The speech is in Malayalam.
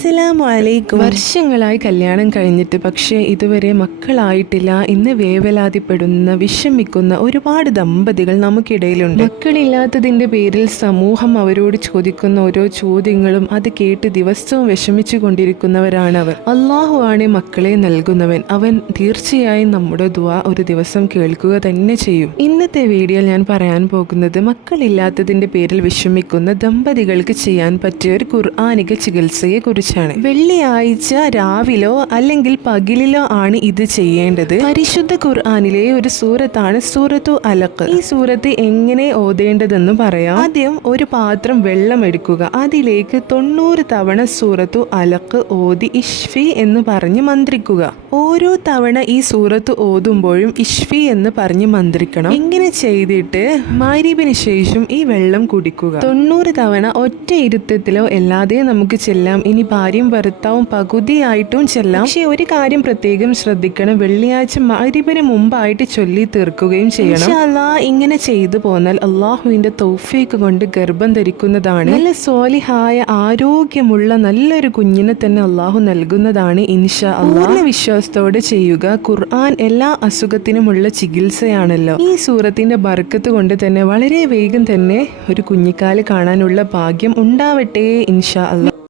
അസ്സലാമു അലൈക്കും വർഷങ്ങളായി കല്യാണം കഴിഞ്ഞിട്ട് പക്ഷേ ഇതുവരെ മക്കളായിട്ടില്ല. എന്ന് വേവലാതിപ്പെടുന്ന വിഷമിക്കുന്ന ഒരുപാട് ദമ്പതികൾ നമുക്കിടയിലുണ്ട്. മക്കളില്ലാത്തതിന്റെ പേരിൽ സമൂഹം അവരോട് ചോദിക്കുന്ന ഓരോ ചോദ്യങ്ങളും അത് കേട്ട് ദിവസവും വിഷമിച്ചു കൊണ്ടിരിക്കുന്നവരാണ് അവർ അള്ളാഹു ആണ് മക്കളെ നൽകുന്നവൻ. അവൻ തീർച്ചയായും നമ്മുടെ ദുവ ഒരു ദിവസം കേൾക്കുക തന്നെ ചെയ്യും. ഇന്നത്തെ വീഡിയോയിൽ ഞാൻ പറയാൻ പോകുന്നത് മക്കളില്ലാത്തതിന്റെ പേരിൽ വിഷമിക്കുന്ന ദമ്പതികൾക്ക് ചെയ്യാൻ പറ്റിയ ഒരു ഖുർആാനിക ചികിത്സയെ കുറിച്ചാണ് വെള്ളിയാഴ്ച രാവിലോ അല്ലെങ്കിൽ പകലിലോ ആണ് ഇത് ചെയ്യേണ്ടത്. പരിശുദ്ധ ഖുർആാനിലെ ഒരു സൂറത്താണ് സൂറത്തു അലക്ക് ഈ സൂറത്ത് എങ്ങനെ ഓതേണ്ടതെന്ന് പറയാം. ആദ്യം ഒരു പാത്രം വെള്ളം എടുക്കുക. അതിലേക്ക് തൊണ്ണൂറ് തവണ സൂറത്തു അലക്ക് ഓതി ഇഷ്ഫി എന്ന് പറഞ്ഞ് മന്ത്രിക്കുക. ഓരോ തവണ ഈ സൂറത്ത് ഓതുമ്പോഴും ഇഷ്ഫി എന്ന് പറഞ്ഞ് മന്ത്രിക്കണം. ഇങ്ങനെ ചെയ്തിട്ട് മാരീബിന് ശേഷം ഈ വെള്ളം കുടിക്കുക. തൊണ്ണൂറ് തവണ ഒറ്റ ഇരുത്തത്തിലോ അല്ലാതെ നമുക്ക് ചെല്ലാം. ഇനി ഭാര്യയും ഭർത്താവും പകുതിയായിട്ടും ചെല്ലാം പക്ഷെ ഒരു കാര്യം പ്രത്യേകം ശ്രദ്ധിക്കണം. വെള്ളിയാഴ്ച മാരീബിന് മുമ്പായിട്ട് ചൊല്ലി തീർക്കുകയും ചെയ്യണം. അല്ലാ ഇങ്ങനെ ചെയ്തു പോന്നാൽ അള്ളാഹുവിന്റെ തൗഫീക്ക് കൊണ്ട് ഗർഭം ധരിക്കുന്നതാണ്. നല്ല സോലിഹായ ആരോഗ്യമുള്ള നല്ലൊരു കുഞ്ഞിനെ തന്നെ അള്ളാഹു നൽകുന്നതാണ് ഇൻഷ അള്ളാഹ് വിശ്വാസത്തോടെ ചെയ്യുക. ഖുർആൻ എല്ലാ അസുഖത്തിനുമുള്ള ചികിത്സയാണല്ലോ. ഈ സൂറത്തിന്റെ ബർക്കത്ത് കൊണ്ട് തന്നെ വളരെ വേഗം തന്നെ ഒരു കുഞ്ഞിക്കാൽ കാണാനുള്ള ഭാഗ്യം ഉണ്ടാവട്ടെ ഇൻഷാ അള്ളാഹ്